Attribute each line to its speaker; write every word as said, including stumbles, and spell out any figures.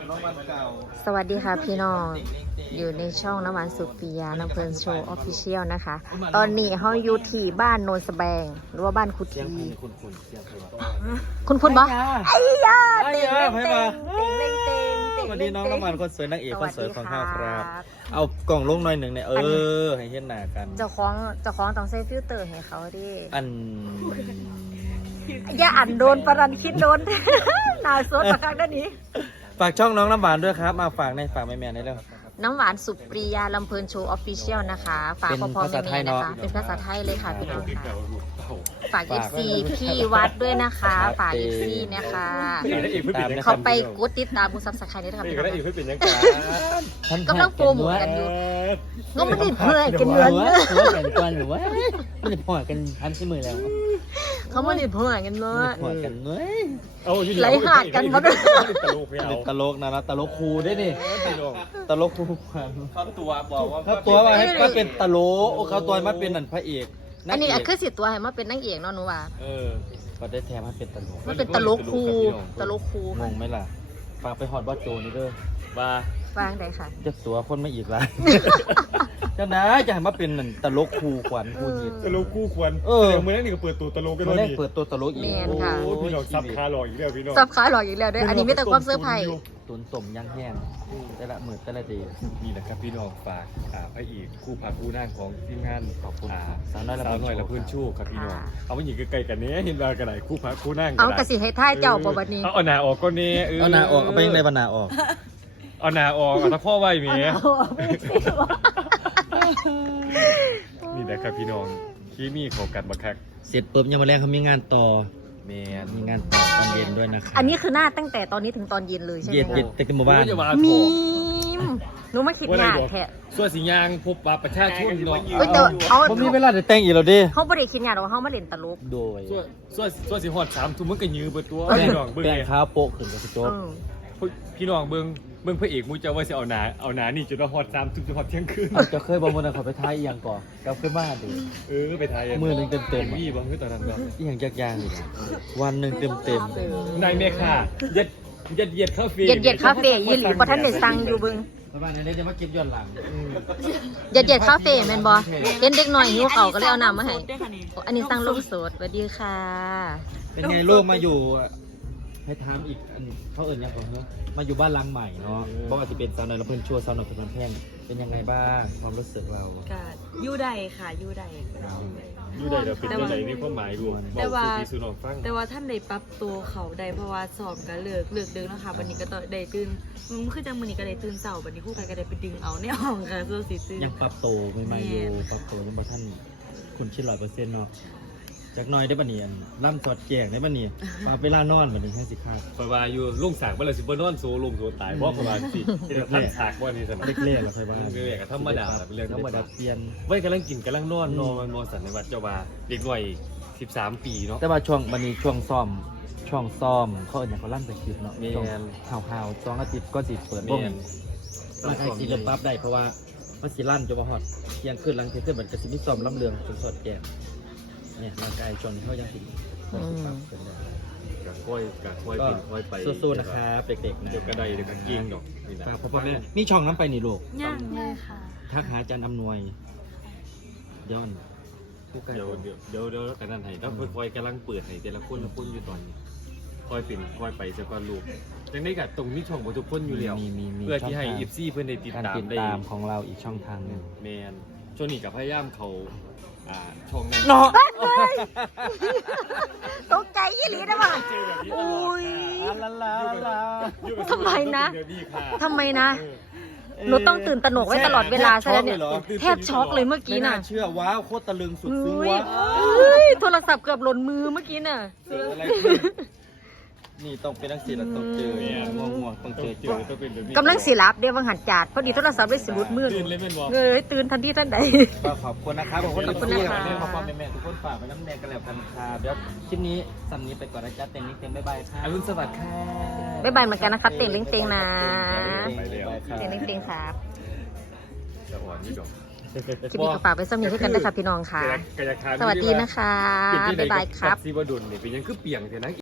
Speaker 1: สวัสดีค่ะพี่น้องอยู่ในช่องน้ำหวานสุปิยาน้ำเพลินโชว์ออฟฟิเชียลนะคะ ตอนนี้เขาอยู่ที่บ้านโนนสแบงหรือว่าบ้านคุทีคุณคุณบอไอ้ยาเต็งเต็งเต็งเต็งเต็งเต็ง
Speaker 2: วันนี้น้องน้ำมันคนสวยนางเอกคนสวยของข้าวครับ เอากล่องลงหน่อยหนึ่งเนี่ยเออให้เห็นหน้ากัน
Speaker 1: เจ้าของเจ้าของต้องใส่ฟิลเตอร์ให้เขาดิ
Speaker 2: อัน
Speaker 1: อย่าอันโดนประดันคิดโดนหนาสดประการด้านนี้
Speaker 2: ฝากช่องน้องน้ำหวานด้วยครับมาฝากในฝากแม่ๆในเรื่อง
Speaker 1: น้ำหวานสุปรียาลำเพลินโชว์ออฟฟิเชียลนะคะฝากพ่อๆแม่ๆนะคะเป็นภาษาไทยเลยค่ะพี่น้องค่ะฝากเอฟซีพี่วัดด้วยนะคะฝากเอฟซีนะคะเขาไปกดติดตามกูซับสไครต์ด้วยค่ะพี่น้องกำลังโปรโมทกันอยู่ก็ไม่ได้เพื่อกันเงิน
Speaker 3: หรือว่าแข่งกันหรือว่าไม่ได้พอกันพันที่มือแล้ว
Speaker 1: เขาไม่ได้เพื่อกันเลย
Speaker 3: พอกันเลย
Speaker 1: ไหลหาดกันเขาด้วย
Speaker 2: ตลกนะนะตลกครูได้นี่ตลกครู
Speaker 4: เขาตัวบอกว่า
Speaker 2: เขาตัวมาให้มาเป็นตลกเขาตัวมาเป็นนันพระเอก
Speaker 1: อันนี้คือสิตัวให้มาเป็นนางเอกเนาะหนูว่า
Speaker 2: เออก็ได้แทนมาเป็นตลก
Speaker 1: มันเป็นตลกครูตลกครู
Speaker 2: งงไหมล่ะฝากไปหอดบอสโจนี่เด้อ
Speaker 4: ว่า
Speaker 1: ฟังได้ค่ะ
Speaker 2: จะตัวคนไม่อีกแล้วเจ้านะจะให้มาเป็นนันตลกครูขวัญครูยิด
Speaker 4: ตลกคู่ควร
Speaker 2: เออ
Speaker 4: เมื่อนั้นนี่ก็เปิดตัวตลกกัน
Speaker 2: เล
Speaker 4: เลย ย
Speaker 2: เปิดตัวตลกอีก
Speaker 1: โอ้
Speaker 4: พี่น้องซับคาหลอกอีกแล้วพี่น้อง
Speaker 1: ซับคาหลอกอีกแล้วด้วยอันนี้ไม่แต่ความเซอร์ไพรส์
Speaker 2: ตุนสมย่างแห้งแต่ละมือแต่ละดี
Speaker 4: นี่นะครับพี่น้องฝากพระเอกคู่พาคู่นั่งของทีมงาน
Speaker 2: ขอบคุณ
Speaker 4: สาวน้อยละพื้นละพื้นชูครับพี่น้องเอาไปหญิงใกล้ๆกันนี้เห็นว่ากระไรคู่พาคู่นั่ง
Speaker 1: เอากระสีให้ท่ายเจ้าปบัดนี้
Speaker 4: เอาหนาออกก็นี่
Speaker 2: เอาหนาออกเอาไปยังไงบ้าหนาออก
Speaker 4: เอาหนาออกเอาตะข้อไว้เมียนี่นะครับพี่น้องขี้มีเขากัดบักคัก
Speaker 2: เสร็จปุ๊บยังมาแรงเขามีงานต่อ
Speaker 4: แมน
Speaker 2: มีงานต่อตอนเย็นด้วยนะครับ
Speaker 1: อันนี้คือหน้าตั้งแต่ตอนนี้ถึงตอนเย็นเลยใช่ไหม
Speaker 2: เย็นเย็นแต่กันมาบ้าน
Speaker 1: มีมหนูมาคิดงานแค่
Speaker 4: ส่วนสียางพบปะประชาชนเนาะ
Speaker 1: เขา
Speaker 2: ผมมีเวลาจะแต่งอีกแล้วดิ
Speaker 1: เขาไม่ได้คิดงานหรอกเขามาเล่นตลก
Speaker 2: โดย
Speaker 4: ส่วนส่วนสีหอดสามทุ่มมันก็ยื้อเปิดตัวพี่น้องเบิ้ง
Speaker 2: แบ่งข้าวโป๊ะขึ้นกับโจ๊ก
Speaker 4: พี่น้องเบิ้งเบิ้งพระเอกมูจะว่าจะเอาหนาเอาหนานี่จะต้องหอดสามทุ่มจะหอดเที่ยงคืน
Speaker 2: จะเคยบอกมันเขาไปท้ายอย่างก่อนกับขึ้นบ้านดิ
Speaker 4: เออไปท้าย
Speaker 2: มือหนึ่งเต็มเต็ม
Speaker 4: วี่บางคือตอนนั้นก็
Speaker 2: อย่างยากๆเลยวันหนึ่งเต็มเต็ม
Speaker 4: นายเมฆค่ะเย็ดเย็ดเย็ดคาเฟ่
Speaker 1: เย็ดเย็ดคาเฟ่ยืนหรือพอท่านเด็ดสั่งอยู่เบิ้ง
Speaker 2: บ้านนี้จะมาเก็บย้อนหลัง
Speaker 1: เย็ดเย็ดคาเฟ่แมนบอเย็นเด็กหน่อยหิวเขาก็เลยเอาน้ำมาให้อันนี้สั่งลงสดสวัสดีค่ะ
Speaker 2: เป็นไงโลกมาอยู่ให้ถามอีกอันเขาเอิญยังก่อนเนาะมาอยู่บ้านหลังใหม่เนาะเพราะว่าจะเป็นสาวน้อยละเพิ่นชั่วสาวน้อยเป็นแพงเป็นยังไงบ้างความรู้สึกเรา
Speaker 5: ก็ยู่ใดค่ะยู่ใด
Speaker 4: ยู่ใดเราเป็นยู่ใดนี่ความหมายรวม
Speaker 5: แต่ว่าแต่ว่าท่านได้ปรับตัวเขาได้เพราะว่าสอบก็เลิกเลิกดึงนะคะวันนี้ก็ได้ตื่นมันคือจังวันนี้ก็ได้ตื่นเสาร์วันนี้คู่ไปก็ได้ไปดึงเอาในห้องค่ะโซซิตื่น
Speaker 2: ยังปรับตัวไม่ไม่อยู่ปรับตัวยังบ่ท่านคุณคิดร้อยเปอร์เซ็นต์เนาะจากน้อยได้ปะเนี่ยล่ำจอดแจงได้ปะเนี่ยมาเวลานอนแบบนี้แค่สิคาด
Speaker 4: ปว่าอยู่ลุงสากเมื่อไรสิบนอนโซลุงโซตายเพราะประมาณสิท่านสากว่านี่สนะ
Speaker 2: เล็กๆเราเคยว่า
Speaker 4: เรื่องกับธรรมดาเป็นเรื่อง
Speaker 2: ธรรมดาเปลี่ยน
Speaker 4: ไว้กำลังกินกำลังนอนนอนนอนสันในวัดเจ้าว่าเด็กหน่อยสิบสามปีเนาะ
Speaker 2: แต่ว่าช่วงวันนี้ช่วงซ้อมช่วงซ้อมเขาเอิญอย่างเขาล่ำแต่คลิปเนาะช่วงข่าวๆสองอาทิตย์ก็จิตเปิดบ้งมาใครสิเริ่มปั๊บได้เพราะว่ามันสิลั่นจะมาหอดเที่ยงคืนหลังเที่ยงคืนเหมือนกับสิมิซ้อมล่ำเรืองจนสอดแก่เนี่ยร่างกายจนเขายังติด
Speaker 4: กะค่อยกะค่อยเป็นค่อยไป
Speaker 2: สู้ๆนะครับเด็กๆนะ
Speaker 4: เดี๋ยวก็ได้เดี๋ยวก็ยิงดอกนี่นะ
Speaker 2: เพราะว่ามีช่องน้ำไปนี่ลูก
Speaker 5: ย่างเลยค่ะ
Speaker 2: ทักหาอาจารย์อำนวยย้อน
Speaker 4: เดี๋ยวเดี๋ยวเดี๋ยวเดี๋ยวกันนั่นให้ถ้าค่อยๆกำลังเปิดให้แต่ละคนละคนอยู่ตอนนี้ค่อยเป็นค่อยไปจะก่อนลูกยังได้กับตรงนี้ช่องทุกคนอยู่แล้วเพื่อที่ให้อีฟซี่เพื่อนได้ติดตามได้
Speaker 2: ของเราอีกช่องทางนึง
Speaker 4: แมนช่วงนี้กับพยายามเขาช่องนั้น
Speaker 1: เนาะตกใจยี่หลีนะว่ะอุ้ยทำไมนะทำไมนะหนูต้องตื่นตระหนกไว้ตลอดเวลาใช่ไหมเนี่ยแทบช็อกเลยเมื่อกี้น่ะ
Speaker 2: เชื่อว้าวโคตรตะลึงสุดซึ้งว้าว
Speaker 1: โทรศัพท์เกือบหล่นมือเมื่อกี้น่ะ
Speaker 2: นี่ต้องเป็นนักศิลป์ต้องเจอง่วงง่วงต้องเจอเจอก
Speaker 1: ำลังศิลป์เดี๋ยววังหันจาดพอดีโทรศัพท์ได้สิรุดมือเงยตื่นทันทีทันใด
Speaker 2: ขอบคุณนะครับขอบคุณทุกคนที่ขอบคุณแม่ๆทุกคนฝากไปน้ำแดงกันแล้วกันครับเดี๋ยวคลิปนี้สัมนี้ไปก่อนนะจ๊ะเต็มนิดเต็มบ๊ายบายค่ะ
Speaker 4: อรุณสวัสดิ์ค่ะ
Speaker 1: บ๊ายบายเหมือนกันนะครับเต็มเต็งเต็งนะเต็มเต็งเต็งครับคลิปนี้ก็ฝากไปสมีให้กันด้วยค่ะพี่น้องค่ะสวัสดีนะคะบ๊ายบายครับ
Speaker 4: ซีบดุลเนี่ยเป็นยังคือเปียงเถอะนะ